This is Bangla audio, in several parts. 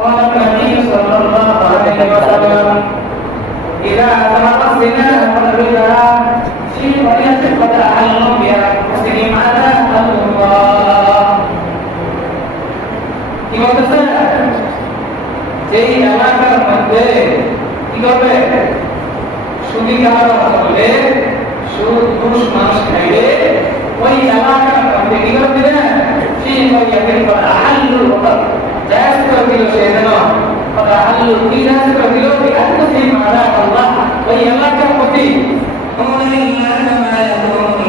قال النبي صلى الله عليه وسلم إذا سبق الزنا والربا في قرية قد أحلوا بأنفسهم عذاب الله কি বলতেছে যেই এলাকার মধ্যে কি করবে সুদি খাওয়ার কথা বলে সুদ ঘুষ মাস খাইলে ওই এলাকার মধ্যে কি করে দিলেন সেই করিয়াতে করে আহাল্লুর কথা لا يستوكل شيئا فلعل القيل يستوكل بأن في معناه الله وهي لا تنقضي قول إلا ما يكون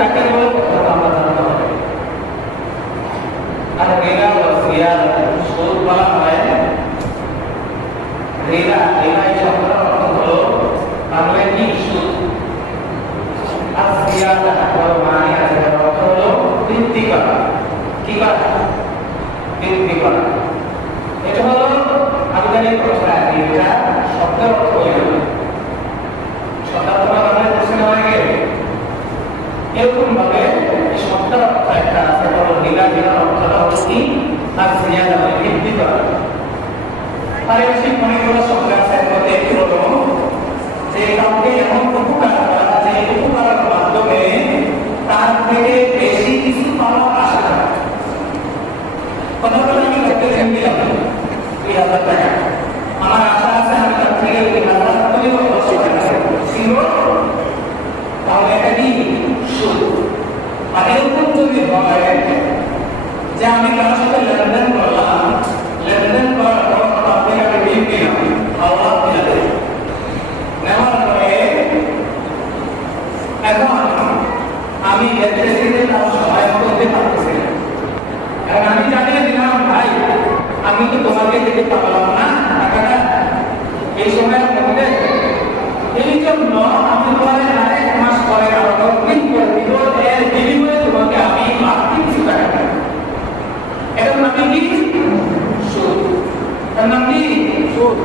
কাকে বলে আমরা জানতে হবে আর হয় রেলা রেলা এই শব্দের অর্থ হলো বাংলায় কি সুদ আর সিয়াদা ওর মানে আছে যার অর্থ হলো বৃদ্ধি করা কি করা বৃদ্ধি করা এটা হলো আবিধানিক কথা এটা শব্দের অর্থ হইল শব্দার্থ বাংলায় প্রশ্ন হয়ে গেলে এরকম ভাবে শব্দের অর্থ একটা আছে, বড় লীলা লীলার অর্থটা হলো কি আর মানে বৃদ্ধি করা। পারিভাষিক অনেকগুলো শব্দ আছে মধ্যে একটি রকম যে কাউকে এমন উপকার করা, যে উপকারের মাধ্যমে তার থেকে বেশি কিছু পাওয়া আশা করা কথা বলে আমি লোককে ঋণ দিলাম দুই হাজার টাকা আমার আশা আছে আমি তার থেকে দুই হাজার টাকা দিব দশ টাকা সিঙ্গল তাহলে এটা কি সুদ আর এরকম যদি হয় যে আমি কারোর সাথে লেনদেন করলাম লেনদেন করার পর তার থেকে ঋণ নিলাম খাওয়া দিলাম নেওয়ার পরে এখন আমি থেকে তার সহায় করতে পারতেছি না কারণ আমি জানিয়ে দিলাম, ভাই, আমি তো তোমাকে দিতে পারলাম না। টাকাটা এই সময়ের মধ্যে এই জন্য আমি তোমার আরেক মাস পরে আরও অগ্রিম করে দিব এর বিনিময়ে তোমাকে আমি বাড়তি কিছু টাকা দেব এটার নাম কি সুদ এর নাম কি সুদ জোরে বলো সুদ। জোরে বলো সবাই। এটার নাম কি সুদ বা এরকম করা হাদিসের মধ্যে আসছে আসানুল ইসলামের ওয়াসাহুল ইসলাম অর্থাৎ এরকম কোন নাম যেমন গমের বিপরীতে গম গমের বিপরীতে গম নিলাম আমি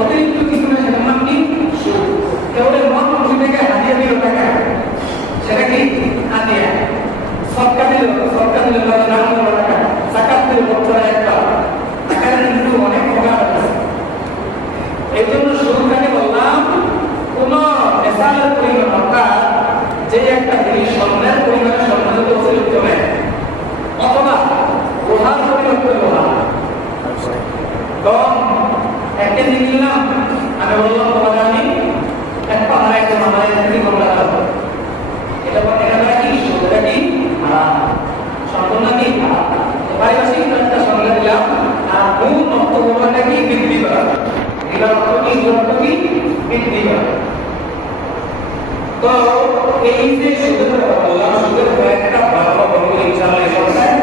অতিরিক্ত কিছু না সেটার নাম কি কেউ মন খুশি থেকে হাতিয়ে দিল টাকা সেটা কি? হাতিয়া সবকা দিল নাম টাকা সাকাত একবার টাকার কিন্তু অনেক প্রকার আছে। এই জন্য সুদটাকে বললাম, কোন এসালের পরিমাণ অর্থাৎ যে একটা জিনিস স্বর্ণের পরিমাণে যদি অতিরিক্ত হয় অথবা লোহার পরিবর্তে লোহা। গম এক কেজি নিলাম। আমি বললাম তোমাকে আমি এক পাহাড় একদম আমার একটি করলে এটা এটা কি সুদটা কি হারাম সম্পূর্ণ কি হারাম পারিপার্শ্বিক একটা সংজ্ঞা দিলাম আর মূল বক্তব্যটা কি বৃদ্ধি করা এটার অর্থ কি এটার অর্থ কি বৃদ্ধি করা তো এই যে সুদের কথা বললাম সুদের কয়েকটা ভালো বলবো ইনশাআল্লাহ এই সপ্তাহে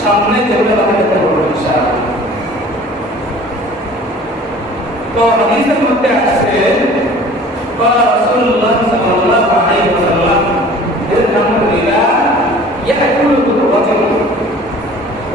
সামনে যেগুলো কথা দেখতে পারবো ইনশাআল্লাহ তো হাদিসের মধ্যে আছে قال رسول الله صلى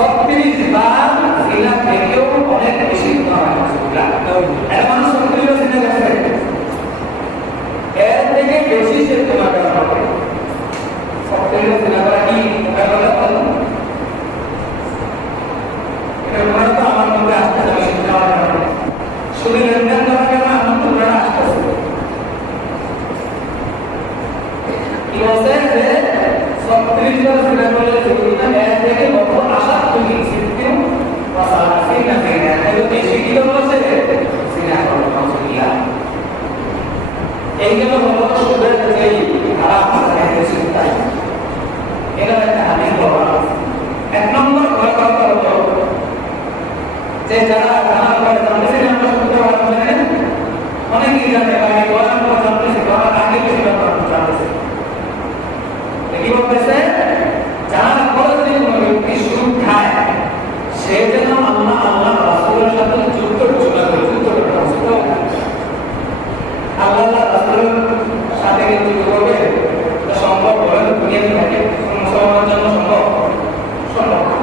ছত্রিশ বার জিনা থেকেও অনেক বেশি এর মানুষ সত্তর বার গেছে। এর থেকে বেশি সে তোমার করা হবে সত্তর বার জিনা করা কি এটা বলে এটা গুনাহ তো আমার মধ্যে আসতে যাবে সেটা আমার কারণে শুধু লেনদেন করা কেন আমার তো গুনাহ আসতেছে কি বলছে যে ছত্রিশ বার জিনা করলে জীবনটা এর থেকে কত আশা তুমি সিদ্ধি পাশাপাশি না জিনা এর বেশি কি বলছে জিনা করল নাউজুবিল্লাহ এইগুলো হলো সুদের যে হারাম হারামের চিন্তা এটা একটা হাদিস বলা আছে। এক নম্বর ভয় কথা হলো যে যারা জানার পরে জানতেছে না আমরা শুনতে পারব জানেন অনেকেই জানে বা এই বয়ান করে জানতেছে বলার আগে বেশি ব্যাপার জানতেছে কি বলতেছে জানার পরে যদি কোনো ব্যক্তি সুদ খায় সে যেন আল্লাহ আল্লাহ রাসূলের সাথে যুক্ত ঘোষণা করে যুক্ত করে রাসূল আল্লাহ রাসূলের সাথে কিন্তু কি করবে এটা সম্ভব বলেন দুনিয়াতে থাকে মুসলমানের জন্য সম্ভব সম্ভব না।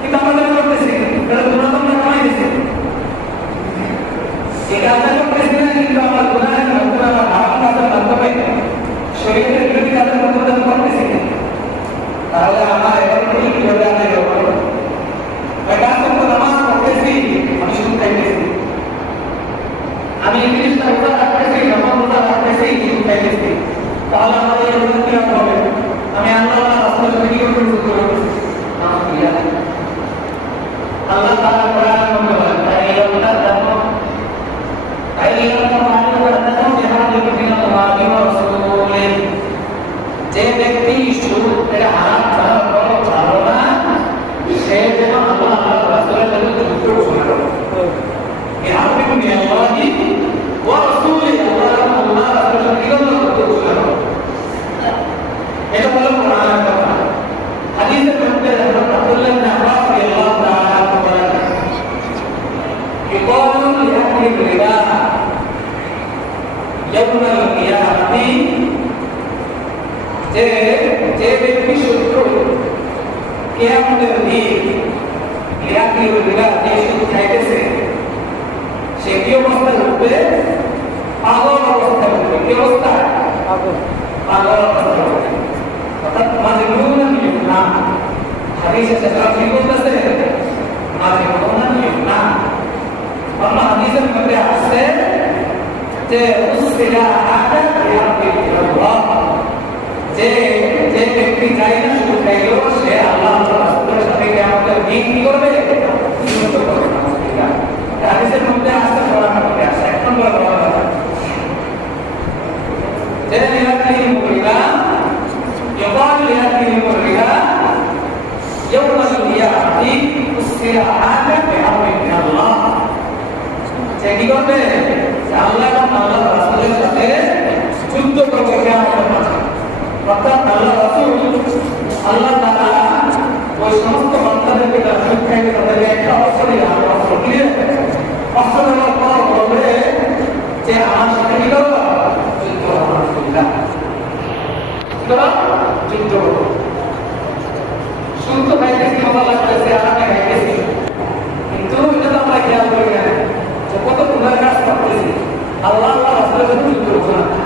কিন্তু আমরা যেটা করতেছি এটা গুণা তো আমরা কামাই দিচ্ছি এটা আমরা করতেছি না কিন্তু আমরা গুণাহের মাধ্যমে আমরা হারাম কাজের মাধ্যমে শরীরের বিরোধী কাজের মাধ্যমে আমরা করতেছি না। তাহলে আমার এখন কি কীভাবে আমি এটা করব এটা তো নামাজ পড়তেছি আমি শুধু খাইতেছি আমি ইংলিশটা রোজা রাখতেছি নামাজ রোজা রাখতেছি শুধু খাইতেছি তাহলে আমাদের এই রোজা কি হবে আমি আল্লাহ রাস্তার সাথে কি করতে শুরু করব নাউজুবিল্লাহ আল্লাহ তাআলা কোরআনের মধ্যে বলেন তাই লোকটা দেখো তাই লোকটা মানি করে দেখো যেখানে বিভিন্ন তোমাকে রাসূলের যে ব্যক্তি সুরকে হারাম করার কোনো ধারণা সে যেন আল্লাহ রাসূলের সাথে কেয়ামতের দিন ইয়াকি রিবা যে সুদ খাইতেছে সে কি অবস্থায় উঠবে পাগল অবস্থায় উঠবে কি অবস্থা পাগল অবস্থায় উঠবে অর্থাৎ মাঝে নুনা নিয়ম না হাদিসে সেটা কি বলতেছে মাঝে না মধ্যে আসছে যে উসিলা যে যে ব্যক্তি চাই না শুধু খাইলেও সে আল্লাহ রাসূলের সাথে কিয়ামতের দিন কি করবে বিরত করবে নাউজুবিল্লাহ এটা হাদিসের মধ্যে আসছে কোরআনের মধ্যে আসছে এক নম্বর বলা কথা যে লিয়াকিল মুরিবা يقال لهذه المرئة يوم القيامة أسر هذا بأمر من الله সে কি করবে যে আল্লাহ এবং আল্লাহ রাসূলের সাথে যুদ্ধ করবে কিয়ামতের মাঠে অর্থাৎ আল্লাহ রাসুল আল্লাহ তারা ওই সমস্ত বাচ্চাদেরকে তার শিক্ষায় তাদেরকে একটা অবসর নিয়ে অবসর দিয়ে অবসর নেওয়ার পর বলবে যে আমার সাথে কি তো আমরা খেয়াল আল্লাহ আল্লাহ রাস্তায় যুদ্ধ করব না।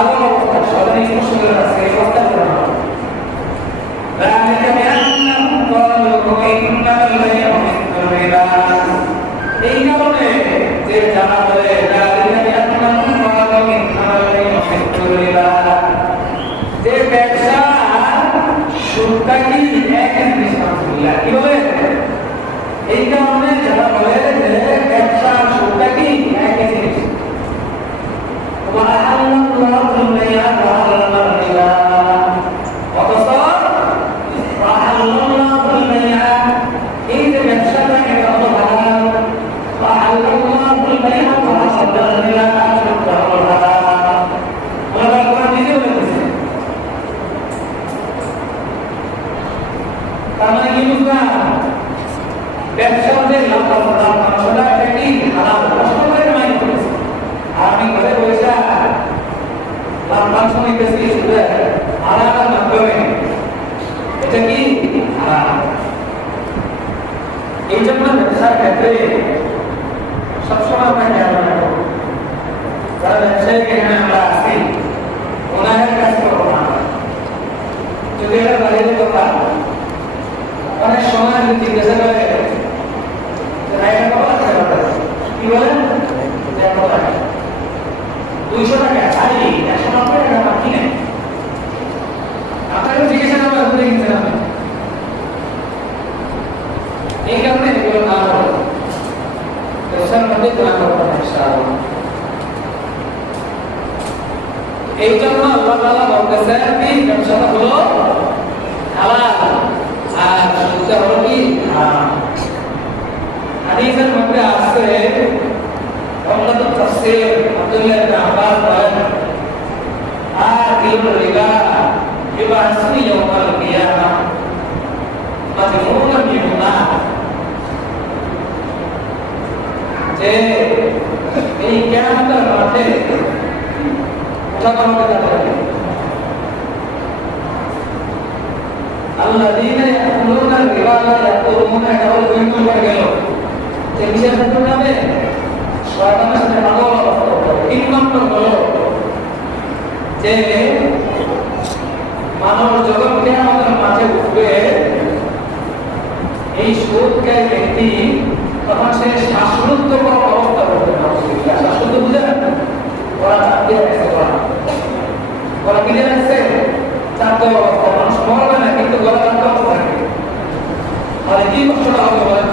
পাগল অবস্থা শয়তানের স্পর্শ করে আছে এই অবস্থা করে হবে ذلك بأنهم قالوا إنما البيع مثل الربا এই কারণে যে জানা বলে ذلك بأنهم قالوا إنما البيع مثل الربا যে ব্যবসা সুদটা কি এক জিনিস আলহামদুলিল্লাহ কি বলে এই কারণে যারা বলে যে সবসময় আমরা খেয়াল রাখব যারা ব্যবসায়িক এখানে আমরা আছি ওনাদের কাজ করব না যদি এটা বাইরে কথা অনেক সময় যদি জিজ্ঞাসা করে যে ভাই এটা কত আছে আপনার? কি বলেন যে এত টাকা দুইশো টাকা খালি একশো নব্বই টাকা বাকি নেই আপনাকে জিজ্ঞাসা করব ঘুরে কিনছেন আমি এই কারণে এগুলো না করব ব্যবসার মধ্যে না করব ইনশাআল্লাহ এই জন্য আল্লাহ তাআলা বলতেছেন এই ব্যবসাটা হলো হালাল, আর সুদটা হলো কি হাদিসের মধ্যে আছে অন্যত তাফসীর আব্দুল্লাহ ইবনে আব্বাস বলেন আকিল রিবা ইবাসু ইয়াউমাল কিয়ামাহ মাজমুনান বিগুনাহ যে এই কিয়ামতের মাঠে الذين يأكلون الربا لا يقومون এটা হলো দুই নম্বর গেল যে কিসের ক্ষেত্রে যাবে শয়তানের সাথে পাগল অবস্থা করতে হবে। তিন নম্বর হলো যে মানব জগৎকে আমাদের মাঝে উঠবে এই সুদকারী ব্যক্তি তখন সে শ্বাসরুদ্ধকর অবস্থা করবে নাউজুবিল্লাহ। শ্বাসরুদ্ধ বুঝে ওরা রাখছে চাপ দেওয়া অবস্থা মানুষ মরবে না, কিন্তু গলা চাপ অবস্থা থাকে। তাহলে কি কষ্টটা হবে বলেন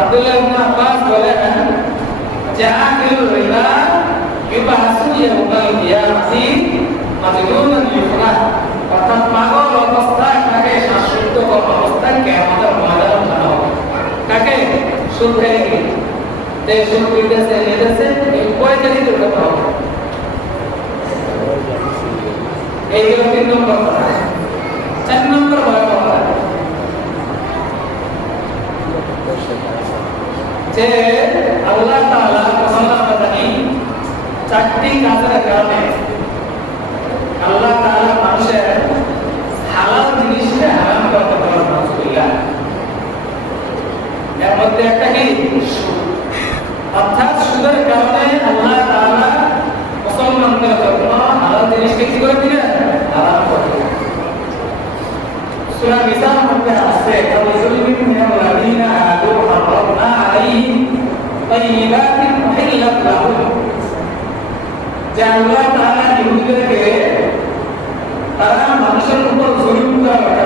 আব্দুল্লাহ ইবনে আব্বাস বলেন যে আকিল রিবা ইবাসু ইয়াউমাল কিয়ামাতি মাজনুনান ইউফরাহ অর্থাৎ পাগল অবস্থায় তাকে শ্বাসরুদ্ধকর অবস্থায় কিয়ামতের ময়দানে উঠানো হবে। কাকে সুদ খেয়ে গিয়ে যে সুদ দিতেছে, নিতেছে দিতে উঠাতে হবে। এই হলো তিন নম্বর চার নম্বর যে আল্লাহ তাআলা আল্লাহ জানি চারটি কাজের কারণে আল্লাহ তাআলা মানুষের হালাল জিনিসকে হারাম করতে পারেন নাউজুবিল্লাহ। এর মধ্যে একটা কি সুদ অর্থাৎ সুদের কারণে আল্লাহ তাআলা মুসলমানদের জন্য কি করে দিলেন আরাম করে সুরা সূরা নিসার মধ্যে আছে কাযুলমিন মিনাল্লাযীনা আদু হারামনা আলাইহিম তাইয়িবাতিন উহিল্লাত লাহুম যে আল্লাহ তাআলা ইহুদিদেরকে তারা মানুষের উপর জুলুম করার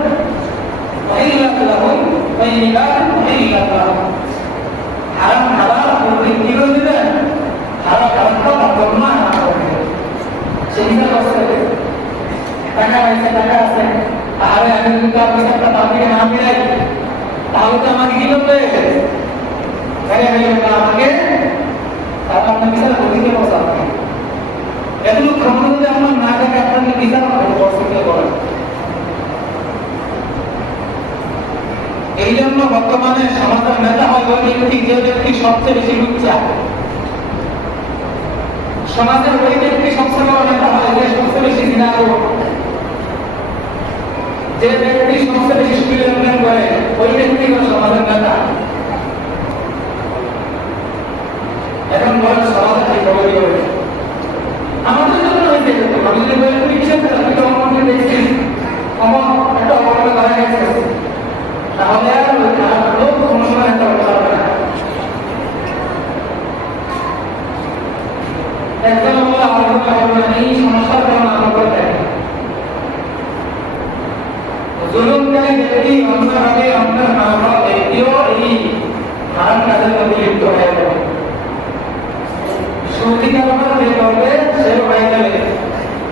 ওয়াইলাত লাহুম ওয়াইলাত ওয়াইলাত লাহুম হারাম হালাল করতে কি করে দিবেন হারাম হারামটা তার জন্য হারাম করে দিবেন সেই হিসাবে আছে, টাকা পয়সা টাকা আছে তাহলে আমি যদি না আমার না থাকে, আপনাকে বিচার করেন এই জন্য বর্তমানে সমাজের নেতা হয় যে ব্যক্তি সবচেয়ে বেশি লুচ্চা সমাজের ওই ব্যক্তি সবচেয়ে বড় নেতা হয় যে সবচেয়ে বেশি জিনা যে ব্যক্তি সবচেয়ে বেশি সুবিধা লেনদেন করে, ওই ব্যক্তি হল সমাজের নেতা। এখন বলেন সমাজে কি আমাদের জন্য হয়েছে। আমি যদি বলি, তুমি কিসের খেলা তো আমাকে দেখছি আমার একটা অপরাধ করা গেছে তাহলে আর ওই খারাপ লোক কোনো সময় একটা অপরাধ হবে না একজন বলে আমার কোনো অপরাধ নেই সমস্যার কারণ আমার করে দেয় জুলুমকারী ব্যক্তি অন্যভাবে অন্যের মানব ব্যক্তিও এই হারাম কাজের মধ্যে লিপ্ত হয়ে যাবে সত্যিকার যে করবে সেও হয়ে যাবে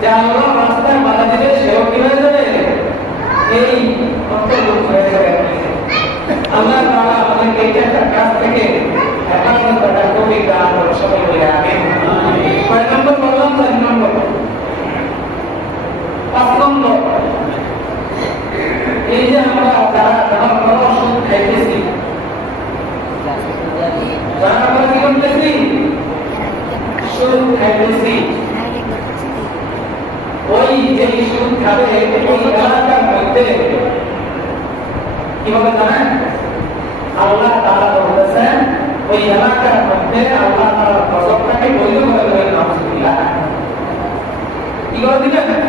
যে আল্লাহ রাস্তায় বাধা দিলে সেও কি হয়ে যাবে এই অন্তর্ভুক্ত হয়ে যাবে আল্লাহ তাআলা আমাদেরকে এই একটা কাজ থেকে হেফাজত করার তৌফিক দান করুন সবাই বলে আমিন কয় নম্বর বললাম চার নম্বর পাঁচ এই যে আমরা যারা যারা খাইতেছি, যারা আমরা খাইতেছি। ওই যে সুদ খাবে, ওই এলাকার মধ্যে, কীভাবে জানেন? আল্লাহ তাআলা বলতেছেন, ওই এলাকার মধ্যে আল্লাহ তাআলা গজবটাকে বৈধ করে দেবেন নাউজুবিল্লাহ কি করে দিবেন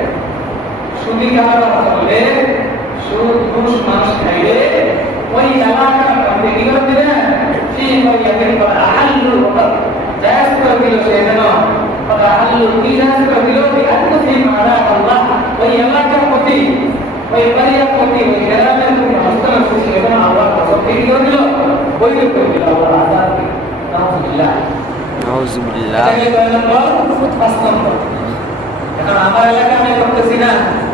সুদি খাওয়ার ফলে সুদ ঘুষ মাস খাইলে ওই এলাকার মধ্যে কি করে দিলেন সেই করিয়াতের পর আহাল্লু জায়াজ করে দিল সে যেন আহাল্লু কি জায়াজ করে দিল বিআন্ন ফি মারা আল্লাহ ওই এলাকার প্রতি ওই করিয়ার প্রতি ওই এলাকার প্রতি হস্তক্ষেপ করছিল এবং আল্লাহ গজব কি করে দিল বৈধ করে দিল আল্লাহ আজাদ নাউজুবিল্লাহ নাউজুবিল্লাহ এটাকে কয় নম্বর পাঁচ নম্বর এখন আমার এলাকা আমি করতেছি না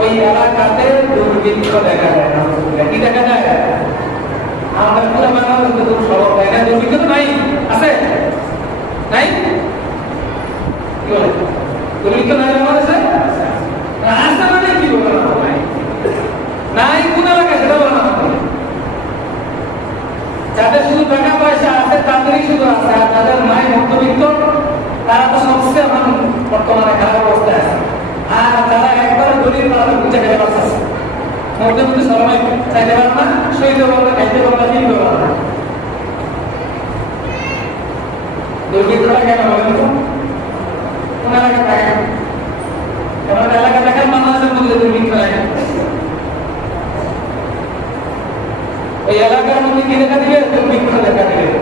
ওই এলাকাতে দুর্ভিক্ষ দেখা যায় না কি দেখা যায়? পুরো বাংলাদেশ তো খুব সবক না দুর্ভিক্ষ নাই। আছে? নাই? দুর্ভিক্ষ নাই মানে কি নাই। নাই কোন এলাকায়, সেটা যাদের শুধু টাকা পয়সা আছে, তাদেরই শুধু আছে। আর যাদের নাই মধ্যবিত্ত, তারা তো সবচেয়ে এখন বর্তমানে খারাপ অবস্থায় আছে। আর যারা গরিব তারা বুঝে খেতে পারছে মধ্যবিত্ত সবাই চাইতে পারে না সইতে পারে না খাইতে পারে মধ্যে মধ্যে দেখা দিবে?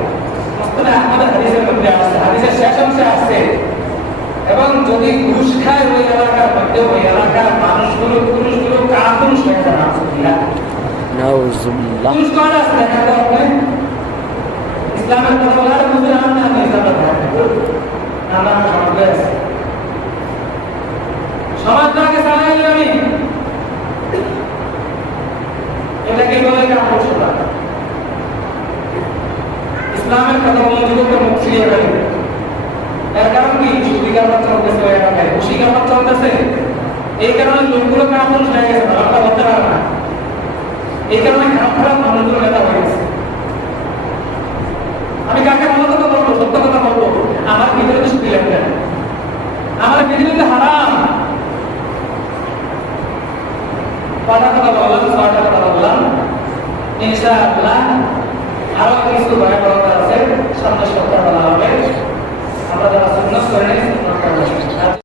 মধ্যে শেষ অংশে আসছে এবং যদি ঘুষ খায় ওই এলাকার মধ্যে ওই এলাকার মানুষগুলো পুরুষগুলো হয়ে যাবে আপনি? ইসলামের কথা বলার বুঝে আমার ইসলামের কথা আমার আছে। সমাজটাকে চালাই আমি এটাকে বলে কাপুরুষতা ইসলামের কথা মুখ কারণ কারবার চলতেছে ওই এলাকায়। কারবার চলতেছে? এই কারণে লোকগুলো কাপুরুষ হয়ে গেছে? ভালোটা বলতে পারে না। এই কারণে খারাপ খারাপ মানুষগুলো নেতা হয়ে গেছে? আমি কাকে ভালো কথা বলব, সত্য কথা বলব? আমার ভিতরে তো সুদি লাগবে আমার পৃথিবীতে হারাম। কটা কথা বললাম ছয়টা কথা বললাম। ইনশাআল্লাহ আরও কিছু ভয় কথা আছে সামনে সপ্তাহ বলা হবে। আমরা যারা সুন্নত